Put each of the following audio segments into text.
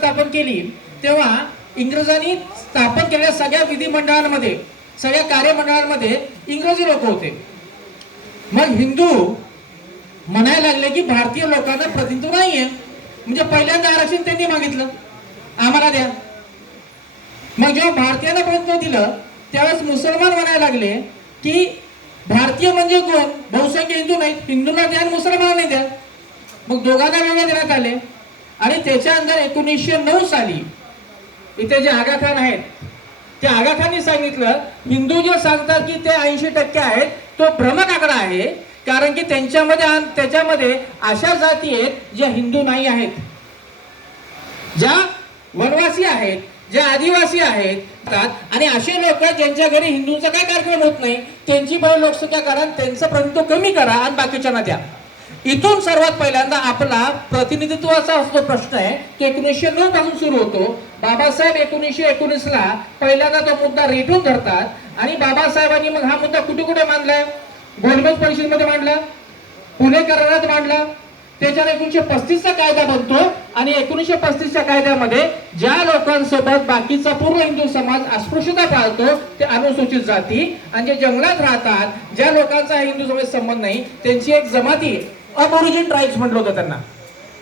स्थापन केली तेव्हा इंग्रजांनी स्थापन केलेल्या सगळ्या विधिमंडळांमध्ये, सगळ्या कार्यमंडळांमध्ये इंग्रजी लोक होते. मग हिंदू म्हणायला लागले की भारतीय लोकांना प्रतिनिधित्व नाहीये, म्हणजे पहिल्यांदा आरक्षण त्यांनी मागितलं, आम्हाला द्या. मग जेव्हा भारतीयांना प्रतिनिधित्व दिलं त्यावेळेस मुसलमान म्हणायला लागले की भारतीय म्हणजे कोण, बहुसंख्य हिंदू नाहीत, हिंदूंना द्या आणि मुसलमानांना द्या. मग दोघांना वेगळे देण्यात आले. आणि त्याच्यानंतर 1909 साली इथे जे आगा खान आहेत त्या आगा खाननी सांगितलं, हिंदू जे सांगतात की ते 80% आहेत तो भ्रमक आकडा आहे, कारण की त्याच्यामध्ये अशा जाती आहेत ज्या हिंदू नाही आहेत, ज्या वनवासी आहेत, जे आदिवासी आहेत. आणि असे लोक ज्यांच्या घरी हिंदूंचा काय कार्यक्रम होत नाही त्यांची पण लोकसंख्या करा, त्यांचं प्रतिनिधित्व कमी करा आणि बाकीच्यांना द्या. इथून सर्वात पहिल्यांदा आपला प्रतिनिधित्वाचा असतो प्रश्न आहे तो 1909 पासून सुरू होतो. बाबासाहेब 1919 ला पहिल्यांदा तो मुद्दा रेटून धरतात आणि बाबासाहेबांनी मग हा मुद्दा कुठे कुठे मांडलाय, गोलमेज परिषदेमध्ये मांडला, पुणे करारात मांडला. त्याच्यावर 1935चा कायदा बनतो आणि 1935च्या कायद्यामध्ये ज्या लोकांसोबत बाकीचा पूर्ण हिंदू समाज अस्पृश्यता पाळतो ते अनुसूचित जाती, आणि जे जंगलात राहतात ज्या लोकांचा हिंदू समाज संबंध नाही त्यांची एक जमाती, अबोरिजिन ट्राइब्स म्हटलं होतं त्यांना,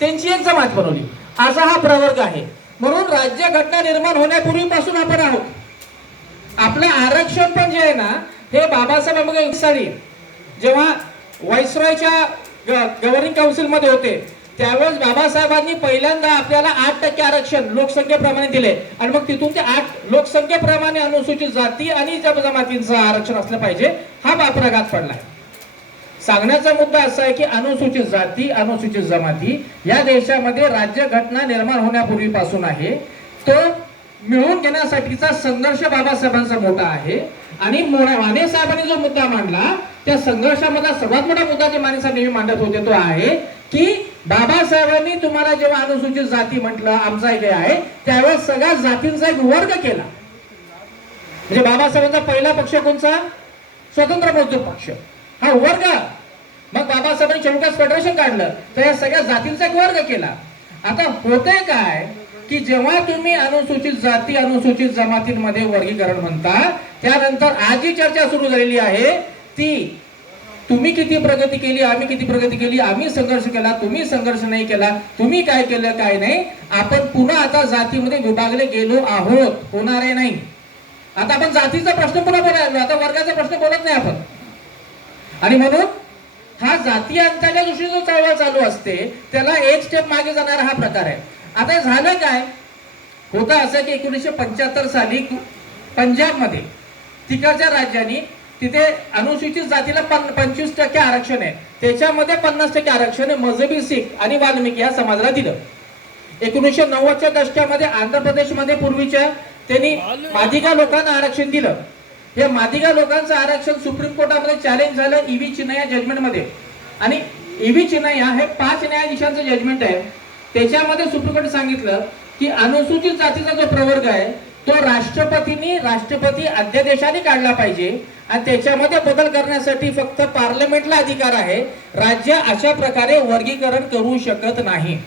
त्यांची एक जमात बनवली. असा हा प्रवर्ग आहे. म्हणून राज्य घटना निर्माण होण्यापूर्वीपासून आपण आहोत. आपलं आरक्षण पण जे आहे ना हे बाबासाहेब साली जेव्हा व्हाईसरॉयच्या गव्हर्निंग काउन्सिल मध्ये होते त्यावेळेस बाबासाहेबांनी पहिल्यांदा आपल्याला 8% आरक्षण लोकसंख्येप्रमाणे दिले आणि मग तिथून ते 8 लोकसंख्येप्रमाणे अनुसूचित जाती आणि जमातींचं आरक्षण असलं पाहिजे हा प्रघात पडलाय. सांगण्याचा मुद्दा असा आहे की अनुसूचित जाती, अनुसूचित जमाती या देशामध्ये राज्य घटना निर्माण होण्यापूर्वीपासून आहे. तो मिळवून घेण्यासाठीचा संघर्ष बाबासाहेबांचा मोठा आहे. आणि माने साहेबांनी जो मुद्दा मांडला त्या संघर्षामधला सर्वात मोठा मुद्दा जे माने साहेब नेहमी मांडत होते तो आहे की बाबासाहेबांनी तुम्हाला जेव्हा अनुसूचित जाती म्हटलं आमचा एक आहे त्यावेळेस सगळ्या जातींचा एक वर्ग केला. म्हणजे बाबासाहेबांचा पहिला पक्ष कोणता, स्वतंत्र मजदूर पक्ष, हा वर्ग. मग बाबासाहेबांनी चौकास फेडरेशन काढलं तर या सगळ्या जातींचा एक वर्ग केला. आता होतंय काय की जेव्हा तुम्ही अनुसूचित जाती, अनुसूचित जमातींमध्ये वर्गीकरण म्हणता त्यानंतर आज जी चर्चा सुरू झालेली आहे ती तुम्ही किती प्रगती केली, आम्ही किती प्रगती केली, आम्ही संघर्ष केला, तुम्ही संघर्ष नाही केला, तुम्ही काय केलं काय नाही, आपण पुन्हा आता जातीमध्ये विभागले गेलो आहोत, होणार आहे नाही. आता आपण जातीचा प्रश्न पुन्हा बोलायला, आता वर्गाचा प्रश्न बोलत नाही आपण. आणि म्हणून हा जाती अंताच्या दृष्टीने जो चळवळ चालू असते त्याला एक स्टेप मागे जाणारा हा प्रकार आहे. आता झालं काय, होतं असं की 1975 साली पंजाबमध्ये तिकडच्या राज्यांनी तिथे अनुसूचित जातीला 25% आरक्षण आहे, त्याच्यामध्ये 50% आरक्षण मजहबी शीख आणि वाल्मिकी या समाजाला दिलं. 1990च्या दशकामध्ये आंध्र प्रदेशमध्ये पूर्वीच्या त्यांनी मादिगा लोकांना आरक्षण दिलं. हे मादिगा लोकांचं आरक्षण सुप्रीम कोर्टामध्ये चॅलेंज झालं ईव्ही चिन्नया जजमेंटमध्ये. आणि ईव्ही चिन्नया हे 5 न्यायाधीशांचं जजमेंट आहे. त्याच्यामध्ये सुप्रीम कोर्ट सांगितलं की अनुसूचित जातीचा जो प्रवर्ग आहे तो राष्ट्रपती अध्यादेशाने काढला पाहिजे आणि त्याच्यामध्ये बदल करण्यासाठी फक्त पार्लमेंटला अधिकार आहे, राज्य अशा प्रकारे वर्गीकरण करू शकत नाही.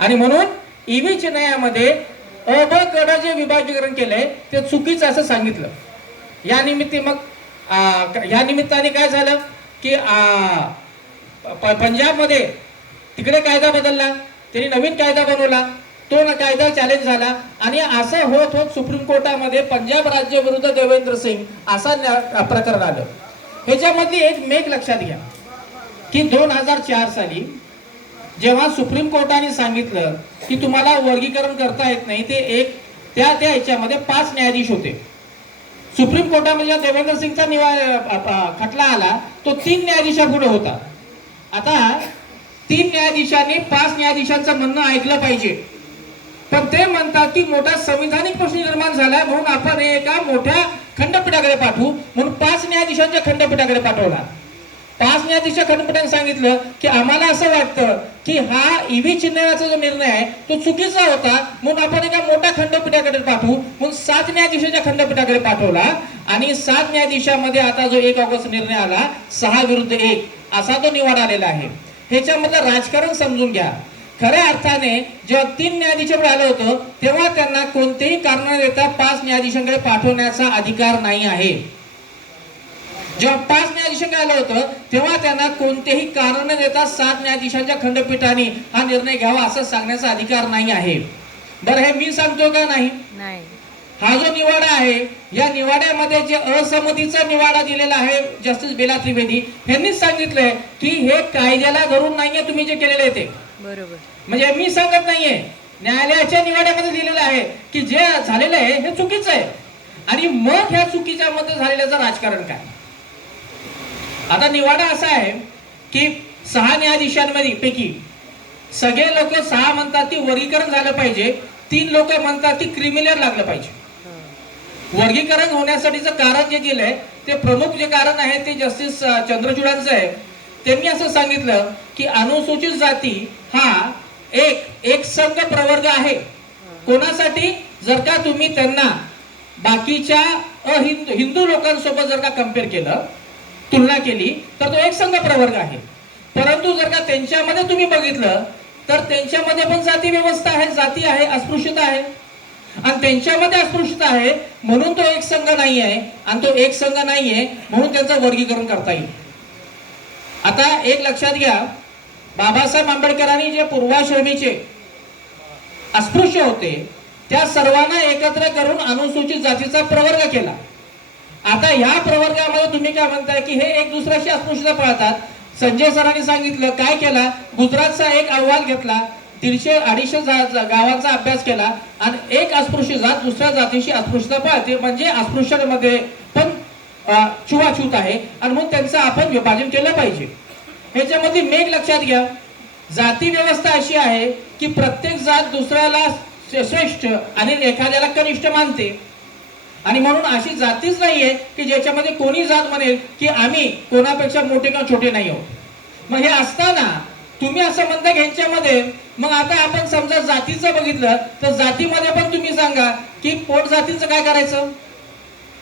आणि म्हणून ईव्ही चिन्नयामध्ये अ ब क ड जे विभागीकरण केलंय ते चुकीचं असं सांगितलं. या निमित्ताने काय झालं की पंजाबमध्ये तिकडे कायदा बदलला, त्यांनी नवीन कायदा बनवला, तो कायदा चॅलेंज झाला आणि असं होत होत सुप्रीम कोर्टामध्ये पंजाब राज्य विरुद्ध देवेंद्र सिंग असा प्रकरण आलं. ह्याच्यामधली एक मेक लक्षात घ्या की 2004 साली जेव्हा सुप्रीम कोर्टाने सांगितलं की तुम्हाला वर्गीकरण करता येत नाही, ते एक त्या ह्याच्यामध्ये 5 न्यायाधीश होते. सुप्रीम कोर्टामध्ये देवेंद्र सिंगचा खटला आला तो 3 न्यायाधीशापुढे होता. आता 3 न्यायाधीशांनी 5 न्यायाधीशांचं म्हणणं ऐकलं पाहिजे, पण ते म्हणतात की मोठा संविधानिक प्रश्न निर्माण झाला म्हणून आपण एका मोठ्या खंडपीठाकडे पाठवू, म्हणून 5 न्यायाधीशांच्या खंडपीठाकडे पाठवला. 5 न्यायाधीश खंडपीठाने सांगितलं की आम्हाला असं वाटतं की हा ईव्ही चिन्हाचा जो निर्णय आहे तो चुकीचा होता म्हणून आपण एका मोठ्या खंडपीठाकडे पाठवू, म्हणून 7 न्यायाधीशांच्या खंडपीठाकडे पाठवला. आणि 7 न्यायाधीशामध्ये आता जो 1 ऑगस्ट निर्णय आला 6 विरुद्ध 1 असा तो निवाडा आलेला आहे. ह्याच्यामधलं राजकारण समजून घ्या. खऱ्या अर्थाने जेव्हा 3 न्यायाधीशांकडे आलं होतं तेव्हा त्यांना कोणतेही कारण न देता 5 न्यायाधीशांकडे पाठवण्याचा अधिकार नाही आहे. जेव्हा 5 न्यायाधीशांकडे आलं होतं तेव्हा त्यांना कोणतेही कारण न देता 7 न्यायाधीशांच्या खंडपीठाने हा निर्णय घ्यावा असं सांगण्याचा अधिकार नाही आहे. बरं, हे मी सांगतो का नाही? हा जो निवाडा आहे या निवाड्यामध्ये जे असंमतीचा निवाडा दिलेला आहे जस्टिस बेला त्रिवेदी यांनीच सांगितलंय की हे कायद्याला धरून नाहीये तुम्ही जे केलेले ते. बरोबर. म्हणजे मी सांगत नाहीये, न्यायालयाच्या निवाड्यामध्ये दिलेलं आहे की जे झालेलं आहे हे चुकीचं आहे. आणि मग ह्या चुकीच्या मध्ये झालेल्याचं राजकारण काय? आता निवाडा असा आहे की 6 न्यायाधीशांमध्ये पैकी सगळे लोक 6 म्हणतात की वर्गीकरण झालं पाहिजे, 3 लोक म्हणतात की क्रिमिनल लागलं पाहिजे. वर्गीकरण होण्यासाठीचं कारण जे दिलंय ते प्रमुख जे कारण आहे ते जस्टिस चंद्रचूडांचं आहे. त्यांनी असं सांगितलं की अनुसूचित जाती हा एक संघ प्रवर्ग आहे. कोणासाठी? जर का तुम्ही त्यांना बाकीच्या हिंदू लोकांसोबत जर का कम्पेअर केलं, तुलना केली तर तो एक संघ प्रवर्ग आहे. परंतु जर का त्यांच्यामध्ये तुम्ही बघितलं तर त्यांच्यामध्ये पण जाती व्यवस्था आहे, जाती आहे, अस्पृश्यता आहे. आणि त्यांच्यामध्ये अस्पृश्यता आहे म्हणून तो एक संघ नाही आहे. आणि तो एक संघ नाहीये म्हणून त्यांचं वर्गीकरण करता येईल. आता एक लक्षात घ्या, बाबासाहेब आंबेडकरांनी जे पूर्वाश्रमीचे अस्पृश्य होते त्या सर्वांना एकत्र करून अनुसूचित जातीचा प्रवर्ग केला. आता ह्या प्रवर्गामध्ये तुम्ही काय म्हणताय की हे एक दुसऱ्याशी अस्पृश्यता पाळतात. संजय सरांनी सांगितलं काय केला, गुजरातचा एक अहवाल घेतला, 150-250 गावांचा अभ्यास केला आणि एक अस्पृश्य जात दुसऱ्या जातीशी अस्पृश्यता पाळते म्हणजे अस्पृश्यांमध्ये पण छुवाछूत आहे आणि म्हणून त्यांचं आपण विभाजन केलं पाहिजे. ह्याच्यामध्ये मेघ लक्षात घ्या, जाती व्यवस्था अशी आहे की प्रत्येक जात दुसऱ्याला श्रेष्ठ आणि एखाद्याला कनिष्ठ मानते. आणि म्हणून अशी जातीच नाहीये की ज्याच्यामध्ये कोणी जात म्हणेल की आम्ही कोणापेक्षा मोठे किंवा छोटे नाही आहोत. मग हे असताना तुम्ही असं म्हणता की ह्यांच्यामध्ये, मग आता आपण समजा जातीचं बघितलं तर जातीमध्ये पण तुम्ही सांगा की पोट जातीचं काय करायचं?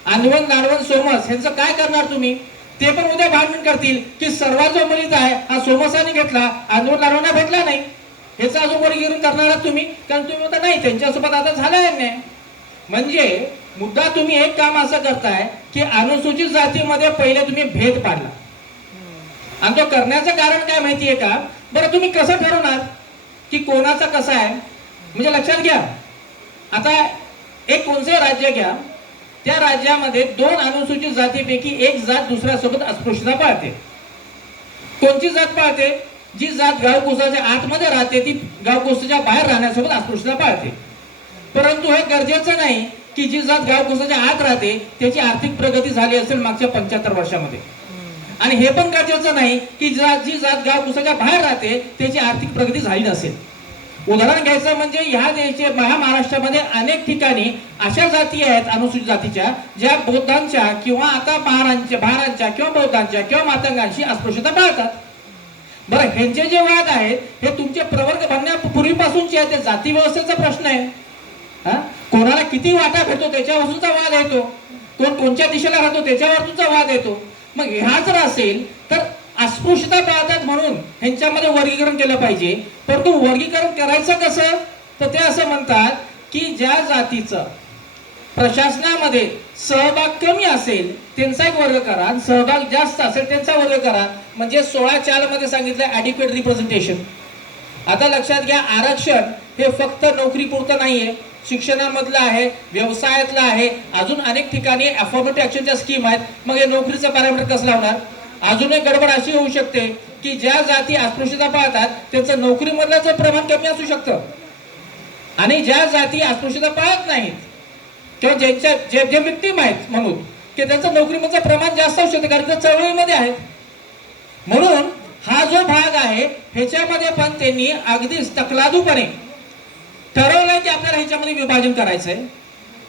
आंदोलन लाडवण सोमस ह्यांचं काय करणार तुम्ही? ते पण उद्या भांडण करतील की सर्वात जो मुलीत आहे हा सोमसाने घेतला, आंदोलन लाडवांना भेटला नाही. ह्याचं अजून वर्गीकरण करणार तुम्ही, कारण तुम्ही म्हणता नाही त्यांच्यासोबत आता झालाय नाही. म्हणजे मुद्दा तुम्ही एक काम असं करताय की अनुसूचित जातीमध्ये पहिले तुम्ही भेद पाडला. आणि तो करण्याचं कारण काय माहितीये का? बरं, तुम्ही कसं ठरवणार की कोणाचा कसा आहे? म्हणजे लक्षात घ्या, आता एक कोणते राज्य घ्या, त्या राज्यामध्ये 2 अनुसूचित जातीपैकी एक जात दुसऱ्यासोबत अस्पृश्यता पाळते. कोणती जात पाळते? जी जात गावकोसाच्या आतमध्ये राहते ती गावकोसाच्या बाहेर राहण्यासोबत अस्पृश्यता पाळते. परंतु हे गरजेचं नाही की जी जात गावकोसाच्या आत राहते त्याची आर्थिक प्रगती झाली असेल मागच्या 75 वर्षामध्ये. आणि हे पण गरजेचं नाही की जी जात गावकोसाच्या बाहेर राहते त्याची आर्थिक प्रगती झाली नसेल. उदाहरण घ्यायचं म्हणजे ह्या महाराष्ट्रामध्ये अनेक ठिकाणी अशा जाती आहेत अनुसूचित जातीच्या ज्या बौद्धांच्या किंवा आता महारांच्या किंवा बौद्धांच्या किंवा मातंगांशी अस्पृश्यता पाळतात. बरं, ह्यांचे जे वाद आहेत हे तुमचे प्रवर्ग बनण्यापूर्वीपासूनचे आहेत. ते जाती व्यवस्थेचा प्रश्न आहे. कोणाला किती वाटा भेटतो त्याच्यावरचा वाद येतो, कोण कोणत्या दिशेला राहतो त्याच्यावरचा वाद येतो. मग ह्या जर असेल तर अस्पृश्यता पाळतात म्हणून ह्यांच्यामध्ये वर्गीकरण केलं पाहिजे. परंतु वर्गीकरण करायचं कसं? तर ते असं म्हणतात की ज्या जातीचं प्रशासनामध्ये सहभाग कमी असेल त्यांचा एक वर्ग करा, आणि सहभाग जास्त असेल त्यांचा वर्ग करा. म्हणजे 16(4) मध्ये सांगितलं ॲडिक्वेट रिप्रेझेंटेशन. आता लक्षात घ्या, आरक्षण हे फक्त नोकरीपुरतं नाहीये, शिक्षणामधलं आहे, व्यवसायातलं आहे, अजून अनेक ठिकाणी अफॉर्मेटिव्ह ऍक्शनच्या स्कीम आहेत. मग हे नोकरीचं पॅरामीटर कसं लावणार? अजून एक गडबड अशी होऊ शकते की ज्या जाती अस्पृश्यता पाळतात त्यांचं नोकरीमधलं प्रमाण कमी असू शकतं आणि ज्या जाती अस्पृश्यता पाळत नाहीत किंवा ज्यांच्या जे विक्टिम आहेत म्हणून की त्यांचं नोकरीमधलं प्रमाण जास्त असू शकतं, कारण ते चळवळीमध्ये आहेत. म्हणून हा जो भाग आहे ह्याच्यामध्ये पण त्यांनी अगदीच तकलादूपणे ठरवलंय की आपल्याला ह्याच्यामध्ये विभाजन करायचंय,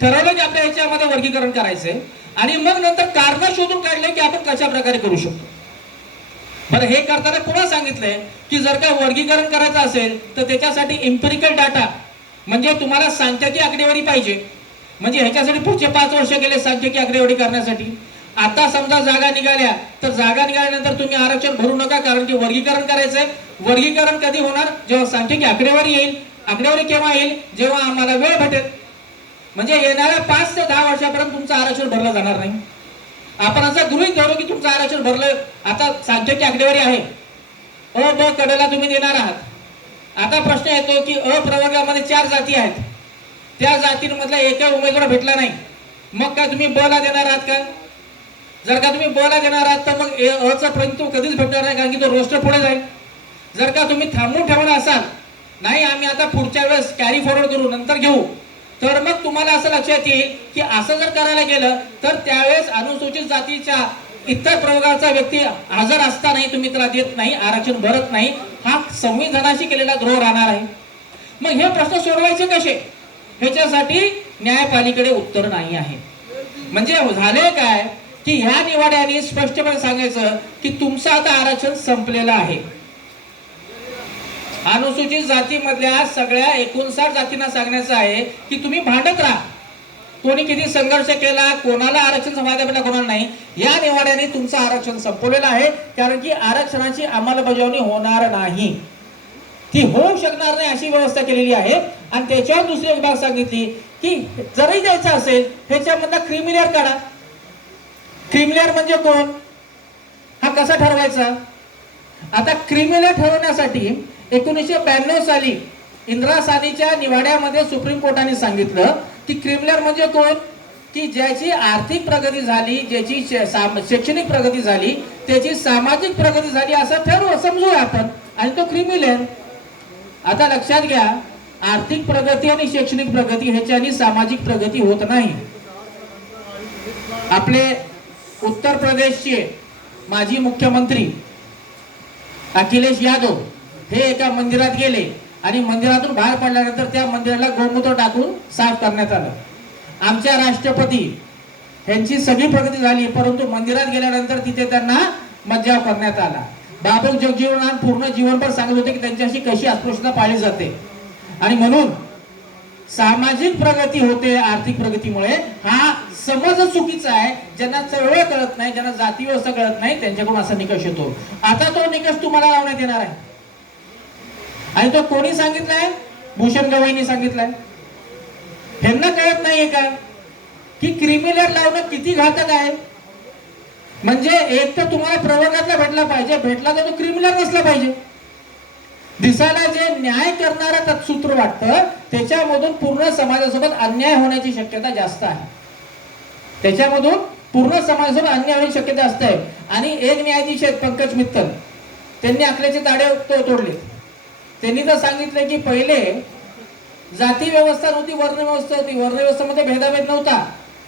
ठरवलं की आपल्याला ह्याच्यामध्ये वर्गीकरण करायचंय आणि मग नंतर कारण शोधून काढले की आपण कशा प्रकारे करू शकतो. बरं, हे करताना पुन्हा सांगितलंय की जर का वर्गीकरण करायचं असेल तर त्याच्यासाठी इम्पिरिकल डाटा म्हणजे तुम्हाला सांख्यिकी आकडेवारी पाहिजे. म्हणजे ह्याच्यासाठी पुढचे 5 वर्ष गेले सांख्यिकी आकडेवारी करण्यासाठी. आता समजा जागा निघाल्या तर जागा निघाल्यानंतर तुम्ही आरक्षण भरू नका, कारण की वर्गीकरण करायचंय. वर्गीकरण कधी होणार? जेव्हा सांख्यिकी आकडेवारी येईल. आकडेवारी केव्हा येईल? जेव्हा आम्हाला वेळ भेटेल. म्हणजे येणाऱ्या 5 ते 10 वर्षापर्यंत तुमचं आरक्षण भरलं जाणार नाही. आपण असं गृहीत धरू की तुमचं आरक्षण भरलं. आता सांख्यिकी आकडेवारी आहे, अ ब कडेला तुम्ही देणार आहात. आता प्रश्न येतो की अ प्रवर्गामध्ये 4 जाती आहेत, त्या जातींमधला एका उमेदवार भेटला नाही, मग काय तुम्ही ब ला देणार आहात का? जर का तुम्ही ब ला देणार आहात तर मग अ चा प्रश्न कधीच भेटणार नाही, कारण की तो रोस्टर पुढे जाईल. जर का तुम्ही थांबून ठेवणार असाल, नाही आम्ही आता पुढच्या वेळेस कॅरी फॉरवर्ड करू, नंतर घेऊ, तर मग तुम्हाला असं लक्षात येईल की असं जर करायला गेलं तर त्यावेळेस अनुसूचित जातीच्या इतर प्रवर्गाचा व्यक्ती हजर असतानाही तुम्ही त्याला देत नाही, आरक्षण भरत नाही. हा संविधानाशी केलेला द्रोह राहणार आहे. मग हे प्रश्न सोडवायचे कसे? ह्याच्यासाठी न्यायपालिकेकडे उत्तर नाही आहे. म्हणजे झाले काय की ह्या निवाड्याने स्पष्टपणे सांगायचं की तुमचं आता आरक्षण संपलेलं आहे. अनुसूचित जातीमधल्या सगळ्या 59 जातींना सांगण्याचं आहे की तुम्ही भांडत राहा, कोणी किती संघर्ष केला, कोणाला आरक्षणाचा फायदा भेटला, कोणाला नाही. या निवाड्याने तुमचं आरक्षण संपवलेलं आहे, कारण की आरक्षणाची अंमलबजावणी होणार नाही, ती होऊ शकणार नाही अशी व्यवस्था केलेली आहे. आणि त्याच्यावर दुसरी एक बाब सांगितली की जरही द्यायचं असेल ह्याच्यामधला क्रिमिलेअर काढा. क्रिमिलेअर म्हणजे कोण, हा कसा ठरवायचा? आता क्रिमिलेअर ठरवण्यासाठी 1992 साली इंदिरा सानीच्या निवाड्यामध्ये सुप्रीम कोर्टाने सांगितलं की क्रिमिलेअर म्हणजे कोण, की ज्याची आर्थिक प्रगती झाली, ज्याची शैक्षणिक प्रगती झाली, त्याची सामाजिक प्रगती झाली असं ठरवू समजूया आपण, आणि तो क्रिमिलेअर. आता लक्षात घ्या, आर्थिक प्रगती आणि शैक्षणिक प्रगती ह्याच्यानी सामाजिक प्रगती होत नाही. आपले उत्तर प्रदेशचे माजी मुख्यमंत्री अखिलेश यादव हे एका मंदिरात गेले आणि मंदिरातून बाहेर पडल्यानंतर त्या मंदिराला गोमूत्र टाकून साफ करण्यात आलं. आमच्या राष्ट्रपती यांची सगळी प्रगती झाली, परंतु मंदिरात गेल्यानंतर तिथे त्यांना मज्जाव करण्यात आला. बाबू जगजीवनराम पूर्ण जीवनभर सांगत होते की त्यांच्याशी कशी अस्पृश्यता पाळली जाते. आणि म्हणून सामाजिक प्रगती होते आर्थिक प्रगतीमुळे, हा समज चुकीचा आहे. ज्यांना चळवळ कळत नाही, ज्यांना जाती व्यवस्था कळत नाही, त्यांच्याकडून असा निकष येतो. आता तो निकष तुम्हाला लावण्यात येणार आहे, आणि तो कोणी सांगितलाय? भूषण गवईंनी सांगितलाय. ह्यांना कळत नाहीये का की क्रिमिलेअर लावणं किती घातक आहे? म्हणजे एक तर तुम्हाला प्रवर्गातला भेटला पाहिजे, भेटला तर तो क्रिमिलेअर नसला पाहिजे. दिसायला जे न्याय करणारं तत्सूत्र वाटतं त्याच्यामधून पूर्ण समाजासोबत अन्याय होण्याची शक्यता जास्त आहे. त्याच्यामधून पूर्ण समाजासोबत अन्याय होण्याची शक्यता जास्त आहे. आणि एक न्यायाधीश आहेत पंकज मित्तल, त्यांनी आखल्याचे ताडे तोडले. त्यांनी तर सांगितलं की पहिले जाती व्यवस्था नव्हती, वर्ण व्यवस्था होती. वर्ण व्यवस्थेमध्ये भेदाभेद नव्हता,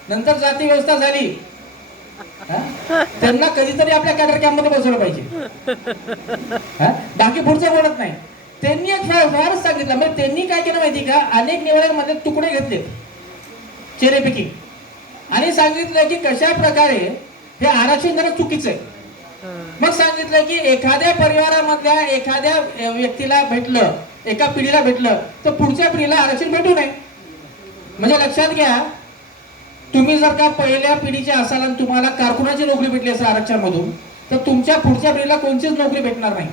नंतर जाती व्यवस्था झाली. त्यांना कधीतरी आपल्या कॅडर कॅम्प मध्ये बसवलं पाहिजे, बाकी पुढचं बोलत नाही. त्यांनी एक फारच सांगितलं. म्हणजे त्यांनी काय केलं माहिती का, अनेक निवडणुकीमध्ये तुकडे घेतले चेरेपिकी, आणि सांगितलं की कशा प्रकारे हे आरक्षण जरा चुकीचं आहे. मग सांगितलं की एखाद्या परिवारामधल्या एखाद्या व्यक्तीला भेटलं, एका पिढीला भेटलं, तर पुढच्या पिढीला आरक्षण भेटू नये. म्हणजे लक्षात घ्या, तुम्ही जर का पहिल्या पिढीचे असाल आणि तुम्हाला कारकुनाची नोकरी भेटली असेल आरक्षणामधून, तर तुमच्या पुढच्या पिढीला कोणतीच नोकरी भेटणार नाही.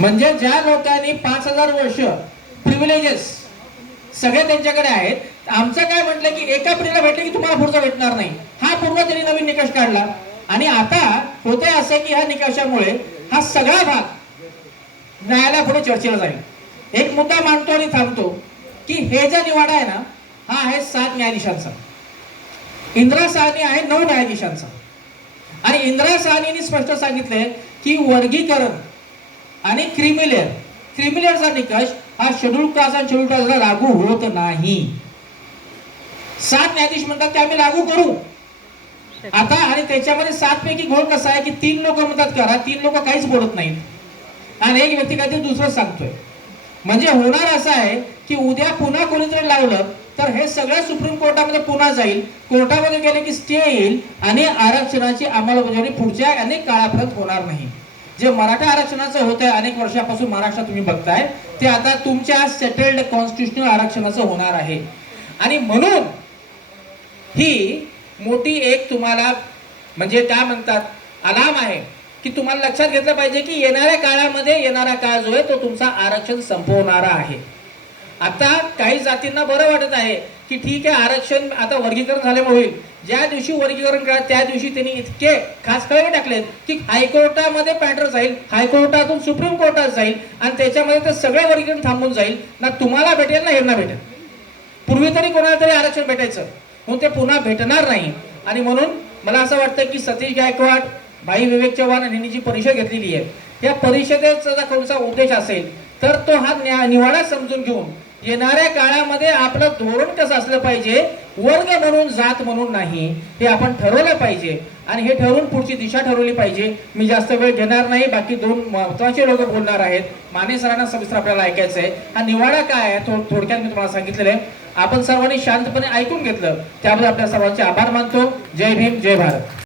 म्हणजे ज्या लोकांनी 5000 वर्ष प्रिव्हिलेजेस सगळे त्यांच्याकडे आहेत, आमचं काय म्हटलं की एका पिढीला भेटले की तुम्हाला पुढचा भेटणार नाही. हा पूर्ण त्यांनी नवीन निकष काढला. आणि आता होते असं की ह्या निकषामुळे हा सगळा भाग न्यायालयापुढे चर्चेला जाईल. एक मुद्दा मांडतो आणि थांबतो की हे जो निवाडा आहे ना, हा आहे 7 न्यायाधीशांचा. इंदिरा साहनी आहे 9 न्यायाधीशांचा. आणि इंदिरा साहनीने स्पष्ट सांगितले की वर्गीकरण आणि क्रिमिलेअरचा निकष हा शेड्यूल कास्ट आणि शेड्यूल कास्टला लागू होत नाही. 7 न्यायाधीश म्हणतात की आम्ही लागू करू आता. आणि त्याच्यामध्ये 7 पैकी घोळ कसा आहे की 3 लोक म्हणतात करा, 3 लोक काहीच बोलत नाहीत, आणि एक व्यक्ती काहीतरी दुसरं सांगतोय. म्हणजे होणार असं आहे की उद्या पुन्हा कोणीतरी लावलं तर हे सगळं सुप्रीम कोर्टामध्ये पुन्हा जाईल. कोर्टामध्ये गेले की स्टे येईल आणि आरक्षणाची अंमलबजावणी पुढच्या अनेक काळापर्यंत होणार नाही. जे मराठा आरक्षणाचं होत आहे अनेक वर्षापासून महाराष्ट्रात तुम्ही बघताय, ते आता तुमच्या सेटल्ड कॉन्स्टिट्युशनल आरक्षणाचं होणार आहे. आणि म्हणून ही मोठी एक तुम्हाला म्हणजे काय म्हणतात अलार्म आहे की तुम्हाला लक्षात घेतलं पाहिजे की येणाऱ्या काळामध्ये येणारा काळ जो आहे तो तुमचा आरक्षण संपवणारा आहे. आता काही जातींना बरं वाटत आहे की ठीक आहे आरक्षण आता वर्गीकरण झाल्यामुळे होईल. ज्या दिवशी वर्गीकरण करा त्या दिवशी त्यांनी इतके खास कळवे टाकलेत की हायकोर्टामध्ये पॅटर जाईल, हायकोर्टातून सुप्रीम कोर्टात जाईल आणि त्याच्यामध्ये ते सगळे वर्गीकरण थांबून जाईल. ना तुम्हाला भेटेल ना यांना भेटेल. पूर्वी तरी कोणाला तरी आरक्षण भेटायचं म्हणून ते पुन्हा भेटणार नाही. आणि म्हणून मला असं वाटतं की सतीश गायकवाड, भाई विवेक चव्हाण यांनी जी परिषद घेतलेली आहे या परिषदेचा कोणता उद्देश असेल तर तो हा निवाडा समजून घेऊन येणाऱ्या काळामध्ये आपलं धोरण कसं असलं पाहिजे, वर्ग म्हणून जात म्हणून नाही, हे आपण ठरवलं पाहिजे आणि हे ठरवून पुढची दिशा ठरवली पाहिजे. मी जास्त वेळ घेणार नाही, बाकी दोन महत्वाचे लोक बोलणार आहेत. माने सरांना सविस्तर आपल्याला ऐकायचं आहे. हा निवाडा काय आहे थोडक्यात मी तुम्हाला सांगितलेलं आहे. आपण सर्वांनी शांतपणे ऐकून घेतलं त्याबद्दल आपल्या सर्वांचे आभार मानतो. जय भीम, जय भारत.